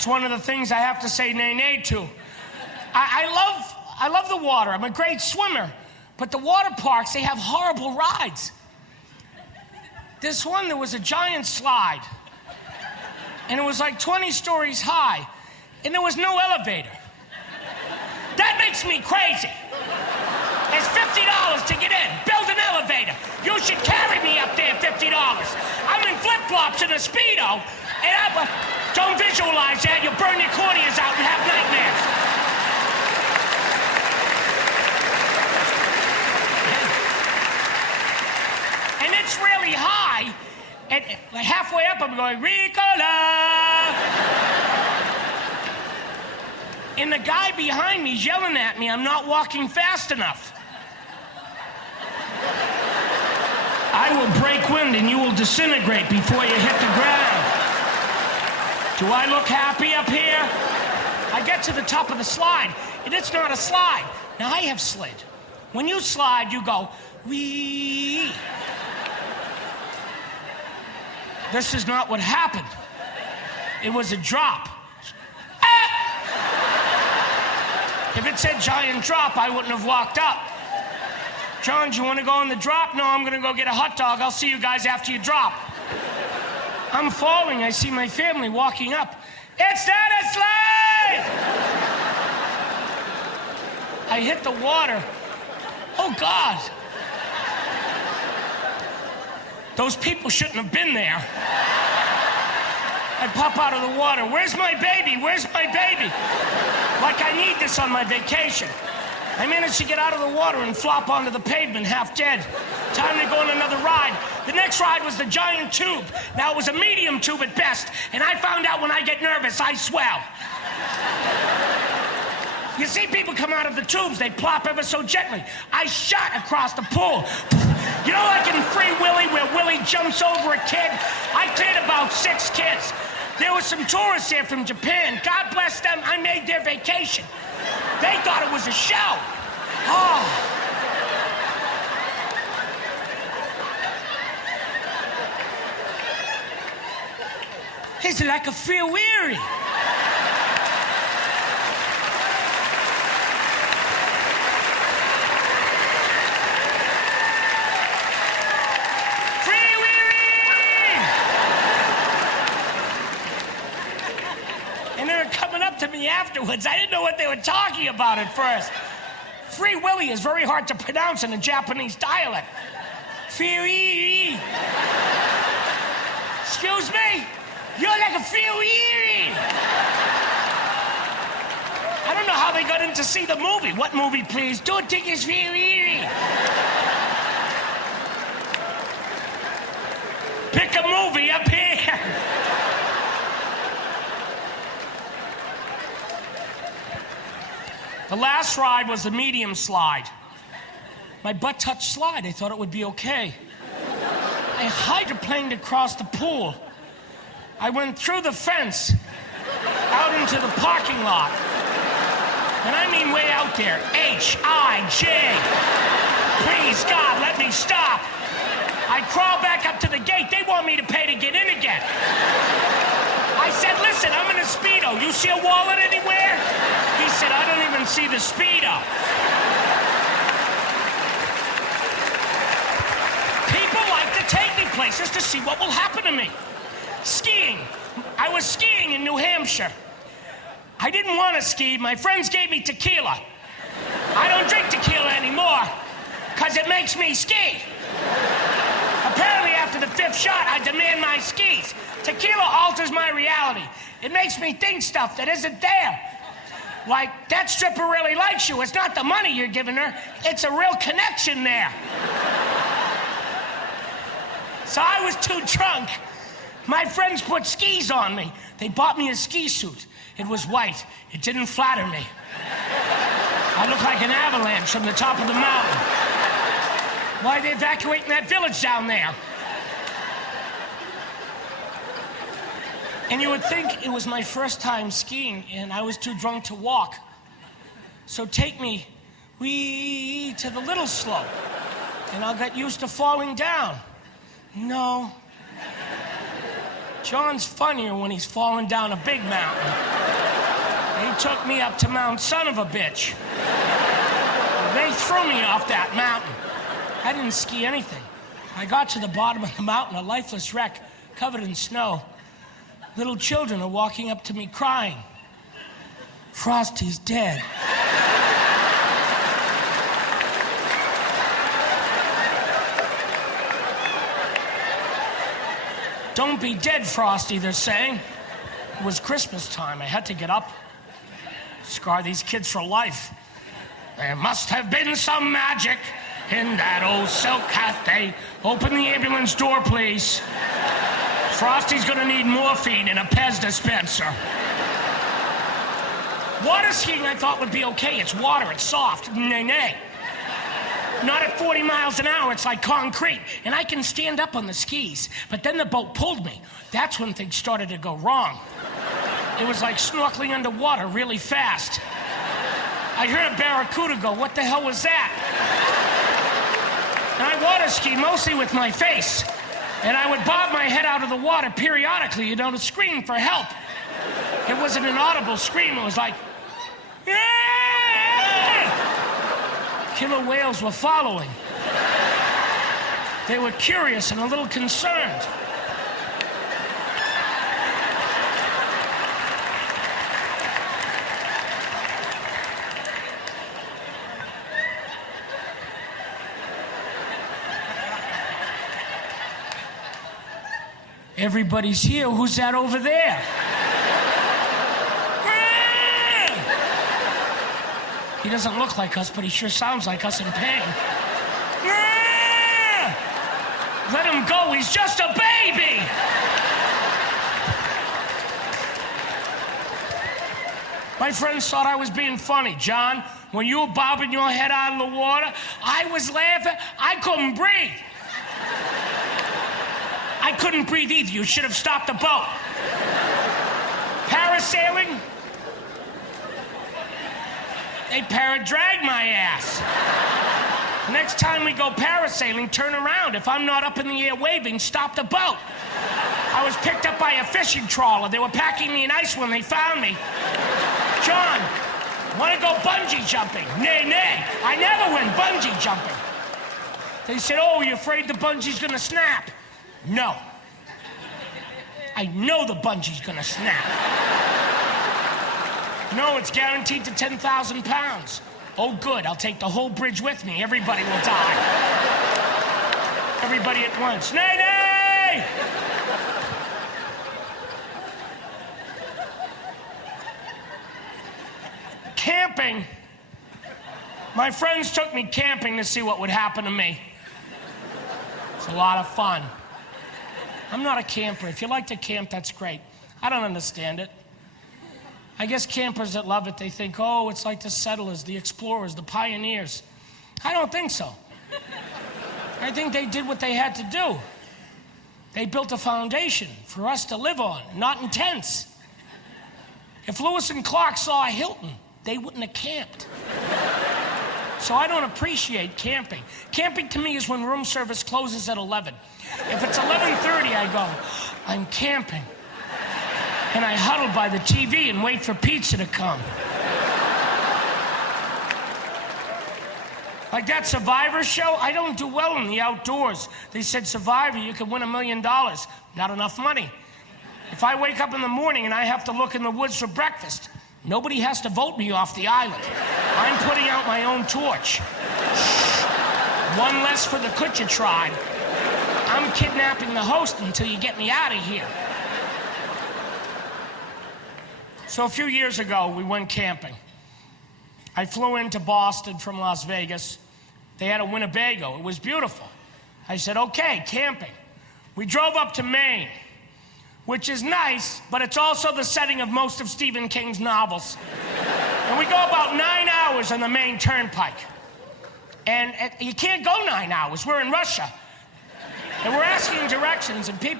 It's one of the things I have to say nay to. I love the water. I'm a great swimmer. But the water parks, they have horrible rides. This one, there was a giant slide. And it was like 20 stories high. And there was no elevator. That makes me crazy. It's $50 to get in. Build an elevator. You should carry me up there, $50. I'm in flip-flops and a Speedo. And don't visualize that. You'll burn your corneas out and have nightmares. And it's really high. And like halfway up, I'm going, Ricola. And the guy behind me is yelling at me, I'm not walking fast enough. I will break wind and you will disintegrate before you hit the ground. Do I look happy up here? I get to the top of the slide, and it's not a slide. Now, I have slid. When you slide, you go, wee. This is not what happened. It was a drop. If it said giant drop, I wouldn't have walked up. John, do you want to go on the drop? No, I'm going to go get a hot dog. I'll see you guys after you drop. I'm falling. I see my family walking up. It's not a slide! I hit the water. Oh, God. Those people shouldn't have been there. I pop out of the water. Where's my baby? Where's my baby? Like I need this on my vacation. I managed to get out of the water and flop onto the pavement, half dead. Time to go on another ride. The next ride was the giant tube. Now, it was a medium tube at best, and I found out when I get nervous, I swell. You see people come out of the tubes, they plop ever so gently. I shot across the pool. You know, like in Free Willy, where Willie jumps over a kid? I cleared about 6 kids. There were some tourists here from Japan. God bless them, I made their vacation. They thought it was a show. Oh. It's like a feel weary. To me afterwards. I didn't know what they were talking about at first. Free Willy is very hard to pronounce in a Japanese dialect. Free. Excuse me? You're like a free. I don't know how they got in to see the movie. What movie, please? 2 tickets free. Pick a movie up here. The last ride was the medium slide. My butt touched slide. I thought it would be okay. I hydroplaned across the pool. I went through the fence, out into the parking lot. And I mean way out there. H-I-J. Please, God, let me stop. I crawl back up to the gate. They want me to pay to get in again. I said, listen, I'm in a Speedo. You see a wallet anywhere? He said, I don't even see the Speedo. People like to take me places to see what will happen to me. Skiing. I was skiing in New Hampshire. I didn't want to ski. My friends gave me tequila. I don't drink tequila anymore because it makes me ski. Apparently, after the 5th shot, I demand my skis. Tequila alters my reality. It makes me think stuff that isn't there. Like, that stripper really likes you. It's not the money you're giving her. It's a real connection there. So I was too drunk. My friends put skis on me. They bought me a ski suit. It was white. It didn't flatter me. I looked like an avalanche from the top of the mountain. Why are they evacuating that village down there? And you would think it was my first time skiing, and I was too drunk to walk. So take me wee to the little slope, and I'll get used to falling down. No. John's funnier when he's falling down a big mountain. They took me up to Mount Son of a Bitch. They threw me off that mountain. I didn't ski anything. I got to the bottom of the mountain, a lifeless wreck, covered in snow. Little children are walking up to me crying. Frosty's dead. Don't be dead, Frosty, they're saying. It was Christmas time. I had to get up. Scar these kids for life. There must have been some magic in that old silk hat. They open the ambulance door, please. Frosty's gonna need morphine and a Pez dispenser. Water skiing I thought would be okay. It's water, it's soft. Nay. Not at 40 miles an hour, it's like concrete. And I can stand up on the skis. But then the boat pulled me. That's when things started to go wrong. It was like snorkeling underwater really fast. I heard a barracuda go, what the hell was that? And I water ski mostly with my face. And I would bob my head out of the water periodically, to scream for help. It wasn't an audible scream, it was like, killer whales were following. They were curious and a little concerned. Everybody's here. Who's that over there? He doesn't look like us, but he sure sounds like us in pain. Let him go. He's just a baby. My friends thought I was being funny. John, when you were bobbing your head out of the water, I was laughing. I couldn't breathe. I couldn't breathe either. You should have stopped the boat. Parasailing? They para-dragged my ass. Next time we go parasailing, turn around. If I'm not up in the air waving, stop the boat. I was picked up by a fishing trawler. They were packing me in ice when they found me. John, want to go bungee jumping? Nay. I never went bungee jumping. They said, oh, you afraid the bungee's gonna snap? No. I know the bungee's gonna snap. No, it's guaranteed to 10,000 pounds. Oh, good, I'll take the whole bridge with me. Everybody will die. Everybody at once. Nay! Camping. My friends took me camping to see what would happen to me. It's a lot of fun. I'm not a camper. If you like to camp, that's great. I don't understand it. I guess campers that love it, they think, oh, it's like the settlers, the explorers, the pioneers. I don't think so. I think they did what they had to do. They built a foundation for us to live on, not in tents. If Lewis and Clark saw a Hilton, they wouldn't have camped. So I don't appreciate camping. Camping to me is when room service closes at 11. If it's 11:30, I go, I'm camping. And I huddle by the TV and wait for pizza to come. Like that Survivor show, I don't do well in the outdoors. They said, Survivor, you can win $1 million. Not enough money. If I wake up in the morning and I have to look in the woods for breakfast, nobody has to vote me off the island. I'm putting out my own torch. One less for the Kutcher tribe. I'm kidnapping the host until you get me out of here. So a few years ago, we went camping. I flew into Boston from Las Vegas. They had a Winnebago. It was beautiful. I said, okay, camping. We drove up to Maine, which is nice, but it's also the setting of most of Stephen King's novels. And we go about 9 hours on the Maine Turnpike. And you can't go 9 hours. We're in Russia. And we're asking directions, and people